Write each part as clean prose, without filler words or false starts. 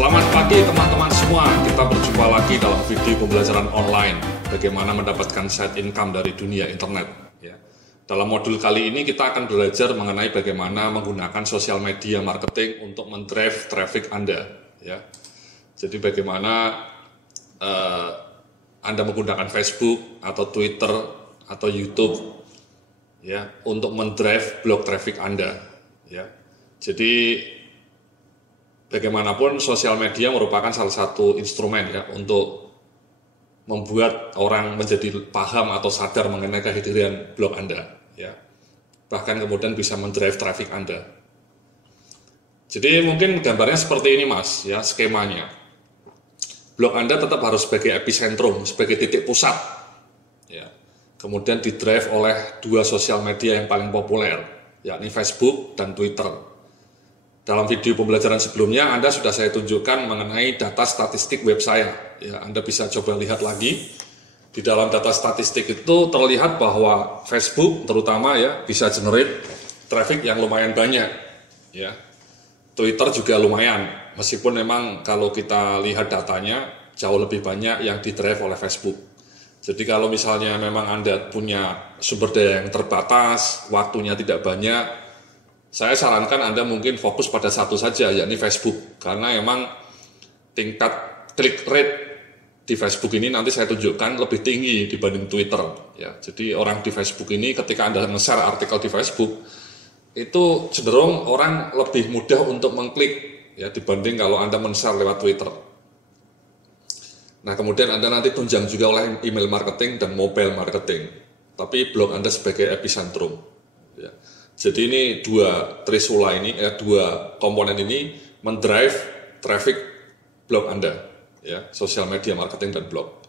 Selamat pagi teman-teman semua. Kita berjumpa lagi dalam video pembelajaran online bagaimana mendapatkan side income dari dunia internet. Ya. Dalam modul kali ini kita akan belajar mengenai bagaimana menggunakan sosial media marketing untuk mendrive traffic Anda. Ya. Jadi bagaimana Anda menggunakan Facebook atau Twitter atau YouTube ya untuk mendrive blog traffic Anda. Ya. Jadi bagaimanapun sosial media merupakan salah satu instrumen ya untuk membuat orang menjadi paham atau sadar mengenai kehadiran blog Anda ya. Bahkan kemudian bisa mendrive traffic Anda. Jadi mungkin gambarnya seperti ini Mas ya, skemanya. Blog Anda tetap harus sebagai epicentrum, sebagai titik pusat ya. Kemudian didrive oleh dua sosial media yang paling populer, yakni Facebook dan Twitter. Dalam video pembelajaran sebelumnya Anda sudah saya tunjukkan mengenai data statistik web saya. Ya, Anda bisa coba lihat lagi. Di dalam data statistik itu terlihat bahwa Facebook terutama ya bisa generate traffic yang lumayan banyak. Ya. Twitter juga lumayan. Meskipun memang kalau kita lihat datanya jauh lebih banyak yang didrive oleh Facebook. Jadi kalau misalnya memang Anda punya sumber daya yang terbatas, waktunya tidak banyak, saya sarankan Anda mungkin fokus pada satu saja, yakni Facebook. Karena memang tingkat click rate di Facebook ini nanti saya tunjukkan lebih tinggi dibanding Twitter. Ya, jadi orang di Facebook ini ketika Anda nge-share artikel di Facebook, itu cenderung orang lebih mudah untuk mengklik ya dibanding kalau Anda men-share lewat Twitter. Nah kemudian Anda nanti tunjang juga oleh email marketing dan mobile marketing. Tapi blog Anda sebagai epicentrum. Ya. Jadi ini dua trisula ini, dua komponen ini mendrive traffic blog Anda, ya, sosial media marketing dan blog.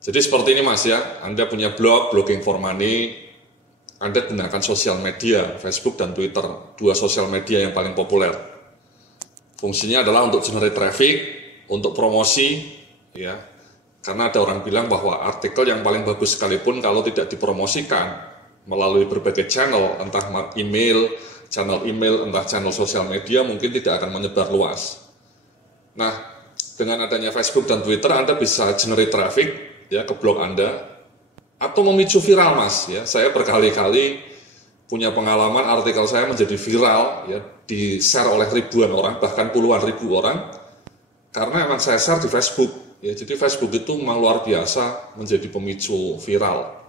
Jadi seperti ini Mas ya, Anda punya blog, blogging for money, Anda gunakan sosial media, Facebook dan Twitter, dua sosial media yang paling populer. Fungsinya adalah untuk generate traffic, untuk promosi, ya, karena ada orang bilang bahwa artikel yang paling bagus sekalipun kalau tidak dipromosikan melalui berbagai channel, entah email, entah channel sosial media, mungkin tidak akan menyebar luas. Nah, dengan adanya Facebook dan Twitter, Anda bisa generate traffic ya ke blog Anda, atau memicu viral Mas. Ya, saya berkali-kali punya pengalaman artikel saya menjadi viral, ya, di-share oleh ribuan orang, bahkan puluhan ribu orang, karena memang saya share di Facebook. Ya, jadi Facebook itu memang luar biasa menjadi pemicu viral.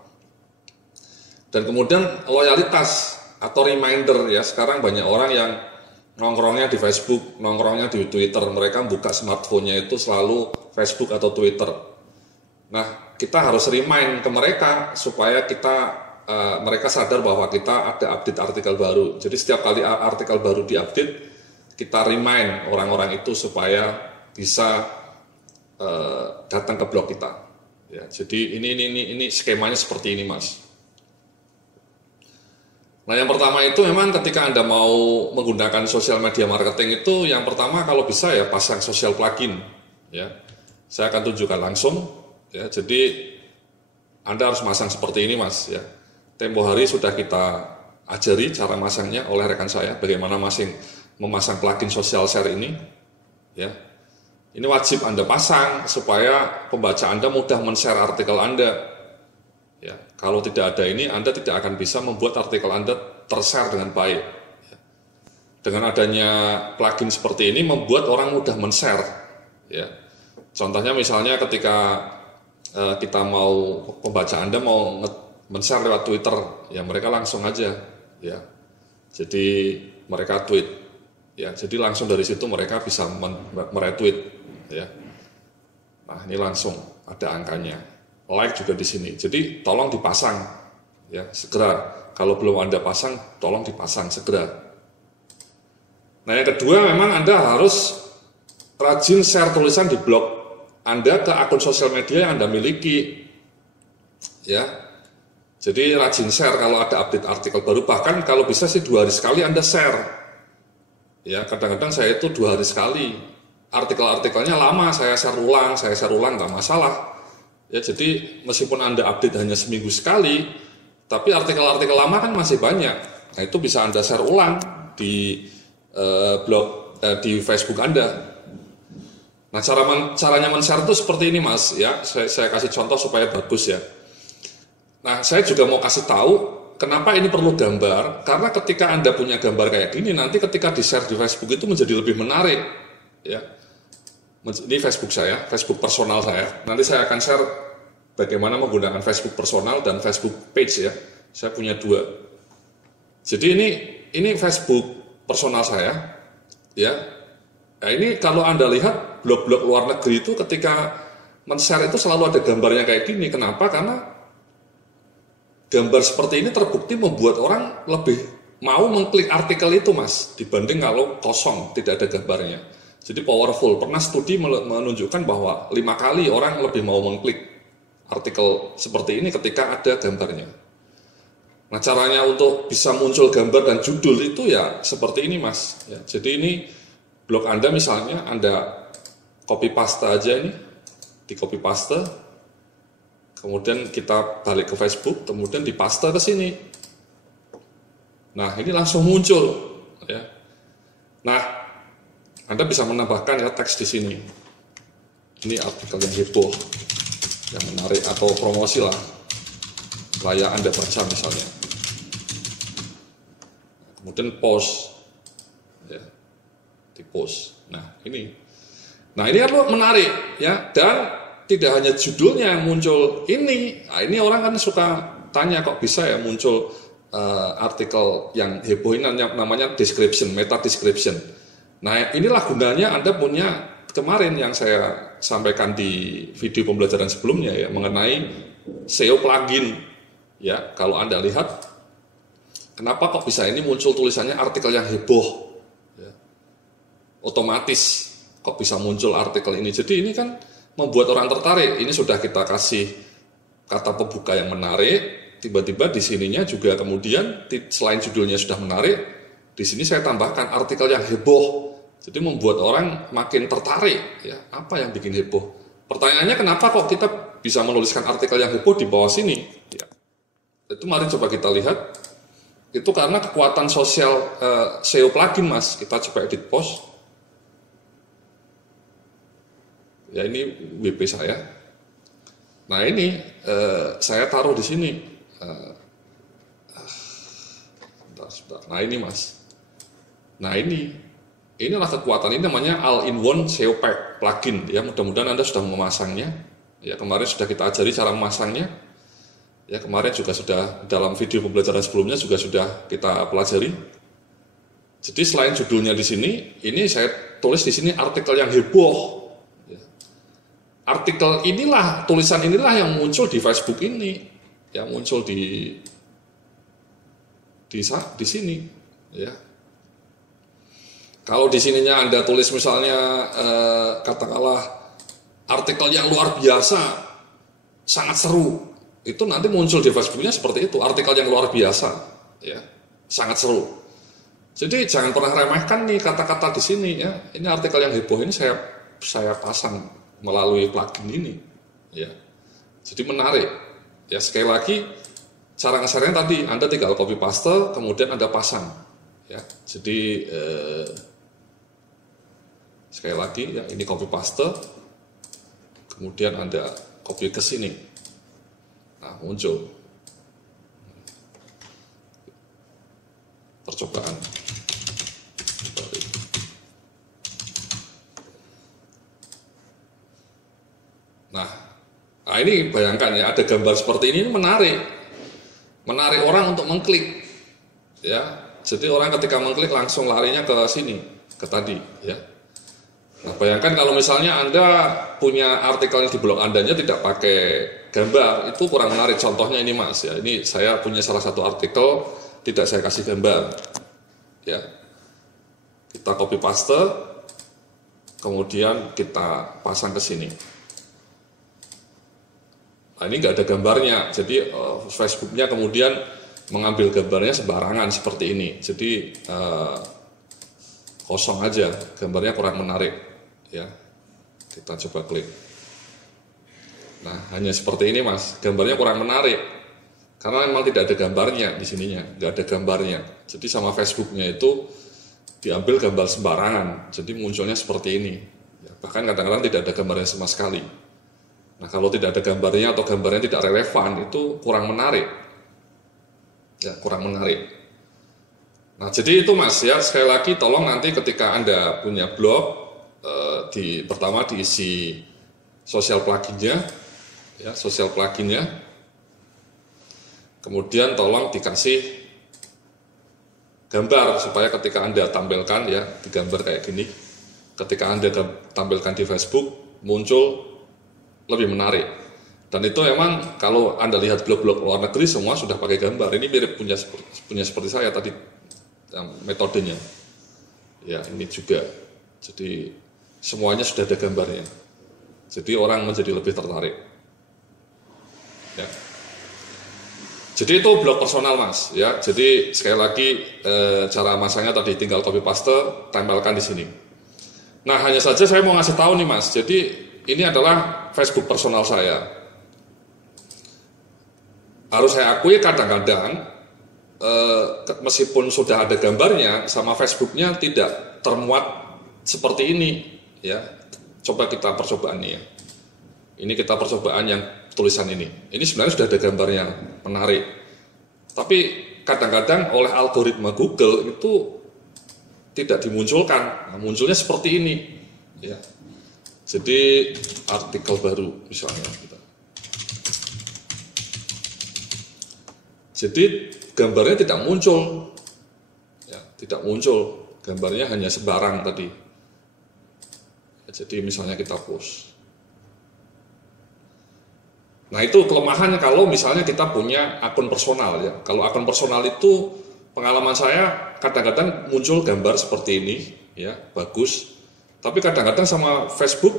Dan kemudian loyalitas atau reminder ya, sekarang banyak orang yang nongkrongnya di Facebook, nongkrongnya di Twitter, mereka buka smartphone-nya itu selalu Facebook atau Twitter. Nah, kita harus remind ke mereka supaya mereka sadar bahwa kita ada update artikel baru. Jadi setiap kali artikel baru diupdate, kita remind orang-orang itu supaya bisa datang ke blog kita. Ya, jadi ini skemanya seperti ini Mas. Nah yang pertama itu memang ketika Anda mau menggunakan sosial media marketing itu yang pertama kalau bisa ya pasang social plugin ya. Saya akan tunjukkan langsung ya. Jadi Anda harus masang seperti ini Mas ya. Tempo hari sudah kita ajari cara masangnya oleh rekan saya bagaimana memasang plugin social share ini ya. Ini wajib Anda pasang supaya pembaca Anda mudah men-share artikel Anda. Ya, kalau tidak ada ini, Anda tidak akan bisa membuat artikel Anda ter-share dengan baik. Ya. Dengan adanya plugin seperti ini, membuat orang mudah men-share. Ya. Contohnya misalnya ketika pembaca Anda mau men-share lewat Twitter, ya mereka langsung aja. Ya. Jadi mereka tweet. Ya, jadi langsung dari situ mereka bisa meretweet. Ya. Nah ini langsung ada angkanya. Like juga di sini. Jadi tolong dipasang ya, segera. Kalau belum Anda pasang, tolong dipasang segera. Nah, yang kedua memang Anda harus rajin share tulisan di blog Anda ke akun sosial media yang Anda miliki. Ya. Jadi rajin share kalau ada update artikel baru, bahkan kalau bisa sih 2 hari sekali Anda share. Ya, kadang-kadang saya itu 2 hari sekali. Artikel-artikelnya lama, saya share ulang, nggak masalah. Ya, jadi meskipun Anda update hanya seminggu sekali, tapi artikel-artikel lama kan masih banyak. Nah, itu bisa Anda share ulang di blog di Facebook Anda. Nah, caranya men-share itu seperti ini Mas, ya. Saya kasih contoh supaya bagus ya. Nah, saya juga mau kasih tahu kenapa ini perlu gambar. Karena ketika Anda punya gambar kayak gini, nanti ketika di-share di Facebook itu menjadi lebih menarik, ya. Ini Facebook saya, Facebook personal saya. Nanti saya akan share bagaimana menggunakan Facebook personal dan Facebook page ya. Saya punya dua. Jadi ini Facebook personal saya, ya. Nah, ini kalau Anda lihat blog-blog luar negeri itu ketika men-share itu selalu ada gambarnya kayak gini. Kenapa? Karena gambar seperti ini terbukti membuat orang lebih mau mengklik artikel itu Mas, dibanding kalau kosong, tidak ada gambarnya. Jadi powerful. Pernah studi menunjukkan bahwa 5 kali orang lebih mau mengklik artikel seperti ini ketika ada gambarnya. Nah, caranya untuk bisa muncul gambar dan judul itu ya seperti ini Mas. Ya, jadi ini blog Anda misalnya, Anda copy paste aja ini, di copy paste, kemudian kita balik ke Facebook, kemudian dipaste ke sini. Nah, ini langsung muncul, ya. Nah, Anda bisa menambahkan ya teks di sini. Ini artikel yang heboh, yang menarik atau promosi lah, layak Anda baca misalnya. Kemudian post, ya. Di post. Nah ini kan menarik ya, dan tidak hanya judulnya yang muncul ini. Nah, ini orang kan suka tanya kok bisa ya muncul artikel yang heboh ini namanya description, meta description. Nah inilah gunanya Anda punya kemarin yang saya sampaikan di video pembelajaran sebelumnya ya mengenai SEO plugin. Ya kalau Anda lihat kenapa kok bisa ini muncul tulisannya artikel yang heboh. Otomatis kok bisa muncul artikel ini. Jadi ini kan membuat orang tertarik. Ini sudah kita kasih kata pembuka yang menarik. Tiba-tiba di sininya juga kemudian selain judulnya sudah menarik, di sini saya tambahkan artikel yang heboh. Jadi membuat orang makin tertarik. Ya, apa yang bikin heboh? Pertanyaannya kenapa kok kita bisa menuliskan artikel yang heboh di bawah sini? Ya. Itu mari coba kita lihat. Itu karena kekuatan sosial SEO plugin Mas. Kita coba edit post. Ya ini WP saya. Nah ini saya taruh di sini. Sebentar. Nah ini Mas. Nah inilah kekuatan. Ini namanya all-in-one SEO plugin. Ya mudah-mudahan Anda sudah memasangnya. Ya kemarin sudah kita ajari cara memasangnya. Ya kemarin juga sudah dalam video pembelajaran sebelumnya juga sudah kita pelajari. Jadi selain judulnya di sini, ini saya tulis di sini artikel yang heboh. Artikel inilah, tulisan inilah yang muncul di Facebook ini, yang muncul di sini, ya. Kalau di sininya Anda tulis misalnya katakanlah artikel yang luar biasa, sangat seru, itu nanti muncul di Facebooknya seperti itu, artikel yang luar biasa, ya, sangat seru. Jadi jangan pernah remehkan nih kata-kata di sini, ya. Ini artikel yang heboh ini saya pasang melalui plugin ini, ya. Jadi menarik, ya. Sekali lagi cara nge-share-nya tadi Anda tinggal copy paste, kemudian Anda pasang, ya. Jadi sekali lagi ya ini copy paste, kemudian Anda copy ke sini, nah muncul percobaan. Nah ini bayangkan ya ada gambar seperti ini menarik orang untuk mengklik, ya. Jadi orang ketika mengklik langsung larinya ke sini, ke tadi, ya. Nah bayangkan kalau misalnya Anda punya artikel di blog Anda tidak pakai gambar, itu kurang menarik. Contohnya ini Mas, ya. Ini saya punya salah satu artikel tidak saya kasih gambar, ya. Kita copy paste, kemudian kita pasang ke sini. Nah, ini nggak ada gambarnya, jadi Facebooknya kemudian mengambil gambarnya sembarangan seperti ini, jadi kosong aja, gambarnya kurang menarik, ya. Kita coba klik. Nah, hanya seperti ini Mas, gambarnya kurang menarik, karena memang tidak ada gambarnya di sininya, nggak ada gambarnya. Jadi sama Facebooknya itu diambil gambar sembarangan, jadi munculnya seperti ini, Ya, bahkan kadang-kadang tidak ada gambarnya sama sekali. Nah, kalau tidak ada gambarnya atau gambarnya tidak relevan, itu kurang menarik. Ya, kurang menarik. Nah, jadi itu Mas ya, sekali lagi tolong nanti ketika Anda punya blog, pertama diisi sosial pluginnya, ya, sosial pluginnya. Kemudian tolong dikasih gambar supaya ketika Anda tampilkan ya, digambar kayak gini. Ketika Anda tampilkan di Facebook, muncul lebih menarik. Dan itu memang kalau Anda lihat blog-blog luar negeri semua sudah pakai gambar. Ini mirip punya seperti saya tadi metodenya. Ya, ini juga. Jadi semuanya sudah ada gambarnya. Jadi orang menjadi lebih tertarik. Ya. Jadi itu blog personal Mas. Ya. Jadi sekali lagi cara masangnya tadi tinggal copy paste, tempelkan di sini. Nah, hanya saja saya mau ngasih tahu nih Mas. Jadi ini adalah Facebook personal saya. Harus saya akui kadang-kadang meskipun sudah ada gambarnya, sama Facebooknya tidak termuat seperti ini. Ya, coba kita percobaan nih ya. Ini kita percobaan yang tulisan ini. Ini sebenarnya sudah ada gambarnya, menarik. Tapi kadang-kadang oleh algoritma Google itu tidak dimunculkan. Nah, munculnya seperti ini. Ya. Jadi artikel baru misalnya. Jadi gambarnya tidak muncul. Ya, tidak muncul. Gambarnya hanya sembarang tadi. Jadi misalnya kita post. Nah, itu kelemahannya kalau misalnya kita punya akun personal ya. Kalau akun personal itu pengalaman saya kadang-kadang muncul gambar seperti ini ya, bagus. Tapi kadang-kadang sama Facebook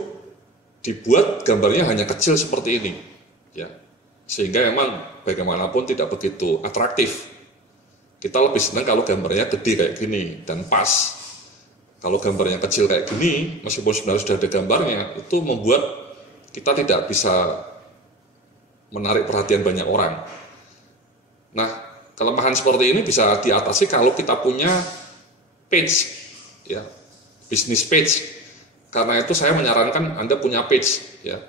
dibuat gambarnya hanya kecil seperti ini ya. Sehingga memang bagaimanapun tidak begitu atraktif. Kita lebih senang kalau gambarnya gede kayak gini dan pas. Kalau gambarnya kecil kayak gini, meskipun sebenarnya sudah ada gambarnya, itu membuat kita tidak bisa menarik perhatian banyak orang. Nah, kelemahan seperti ini bisa diatasi kalau kita punya page, ya, bisnis page. Karena itu saya menyarankan Anda punya page, ya.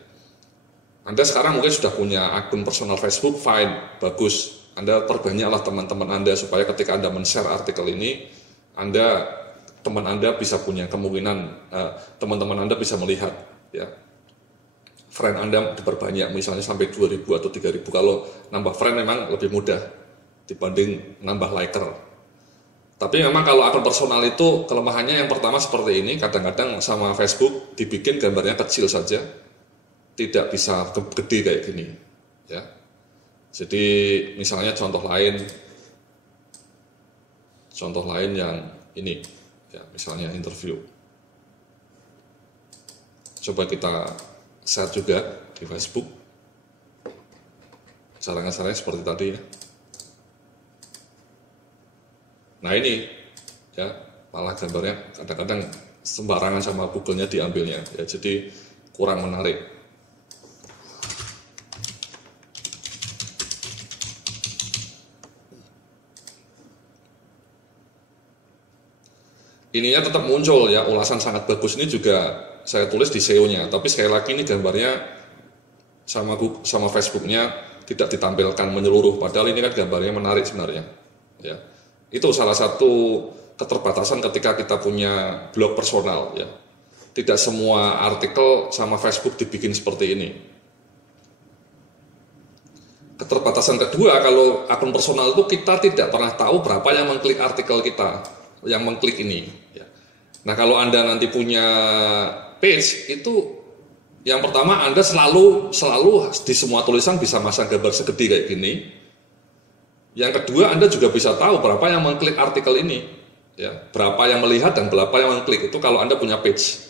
Anda sekarang mungkin sudah punya akun personal Facebook, fine, bagus. Anda perbanyaklah teman-teman Anda supaya ketika Anda men-share artikel ini, teman Anda bisa punya kemungkinan, teman-teman Anda bisa melihat, ya. Friend Anda diperbanyak, misalnya sampai 2.000 atau 3.000. Kalau nambah friend memang lebih mudah dibanding nambah liker. Tapi memang kalau akun personal itu kelemahannya yang pertama seperti ini, kadang-kadang sama Facebook dibikin gambarnya kecil saja, tidak bisa gede kayak gini, ya. Jadi misalnya contoh lain yang ini, ya, misalnya interview. Coba kita share juga di Facebook. Caranya seperti tadi ya. Nah ini ya, malah gambarnya kadang-kadang sembarangan sama Google-nya diambilnya ya, jadi kurang menarik. Ininya tetap muncul ya, ulasan sangat bagus ini juga saya tulis di SEO-nya, tapi sekali lagi ini gambarnya sama Facebook-nya tidak ditampilkan menyeluruh, padahal ini kan gambarnya menarik sebenarnya. Ya. Itu salah satu keterbatasan ketika kita punya blog personal ya. Tidak semua artikel sama Facebook dibikin seperti ini. Keterbatasan kedua, kalau akun personal itu kita tidak pernah tahu berapa yang mengklik artikel kita, yang mengklik ini ya. Nah, kalau Anda nanti punya page itu yang pertama Anda selalu di semua tulisan bisa masang gambar segede kayak gini. Yang kedua, Anda juga bisa tahu berapa yang mengklik artikel ini, ya, berapa yang melihat dan berapa yang mengklik, itu kalau Anda punya page.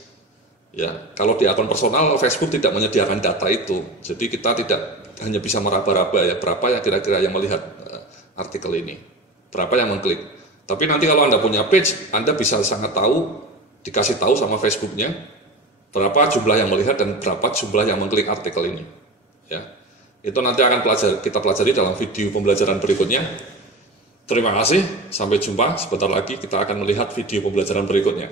Ya, kalau di akun personal Facebook tidak menyediakan data itu, jadi kita tidak hanya bisa meraba-raba ya berapa yang kira-kira yang melihat artikel ini, berapa yang mengklik. Tapi nanti kalau Anda punya page, Anda bisa sangat tahu, dikasih tahu sama Facebooknya berapa jumlah yang melihat dan berapa jumlah yang mengklik artikel ini. Ya. Itu nanti akan kita pelajari dalam video pembelajaran berikutnya. Terima kasih, sampai jumpa. Sebentar lagi kita akan melihat video pembelajaran berikutnya.